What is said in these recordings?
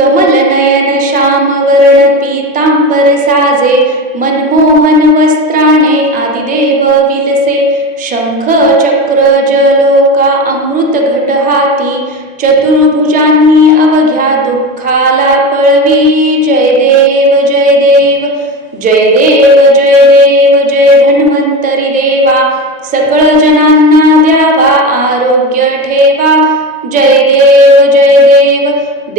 कमल नयन श्याम वर्ण पीतांबर साजे मनमोहन वस्त्राणे आदिदेव विलसे शंख चक्र जलोका अमृत घट हाती चतुर्भुजांनी अवघ्या दुःखाला पळवी जय देव जय देव जय देव जय देव जय धन्वंतरी देवा सकळ जनांना द्यावा आरोग्य ठेवा जय जय देव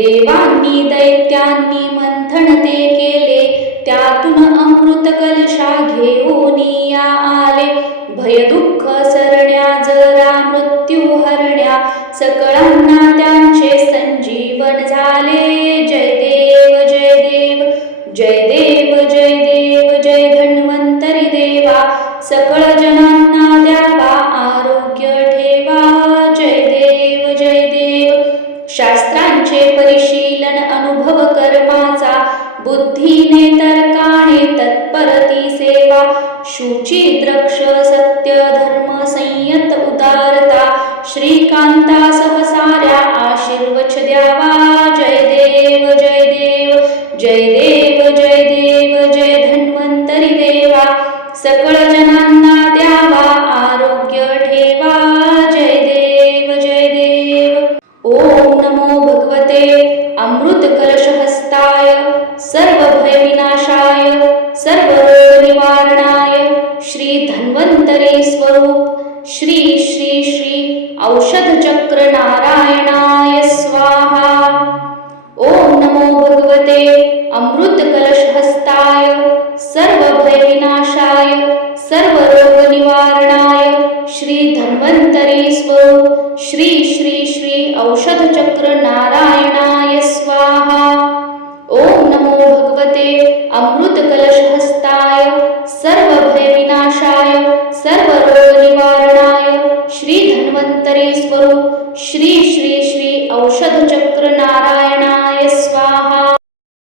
देवांनी दैत्यांनी मंथन ते केले. त्यातून अमृत कलशा घेऊन या आले. भय दुःख सरण्या जरा मृत्यू हरण्या. सकळांना त्यांचे संजीवन झाले. जय देव जय देव जय देव जय देव जय धन्वंतरी देवा. सकळ जनांना परिशीलन अनुभव कर्माचा बुद्धीने तर्काने तत्परती सेवा शुची द्रक्ष सत्य धर्म संयत उदारता श्रीकांता सहसाऱ्या आशीर्वच द्यावा. जय देव जय देव जय देव. अमृत कलश हस्ताय सर्व भय विनाशाय सर्व रोग निवारणाय श्री धन्वंतरी स्वरूप श्री श्री श्री औषध चक्र नारायणाय स्वाहा। ओम नमो भगवते अमृत कलश हस्ताय सर्व भय विनाशाय सर्व रोग निवारणाय श्री धन्वंतरी स्वरूप श्री श्री श्री औषध चक्र नारायणाय हस्ताय सर्व भय विनाशाय सर्व रोग निवारणाय श्री धन्वंतरी स्वरूप श्री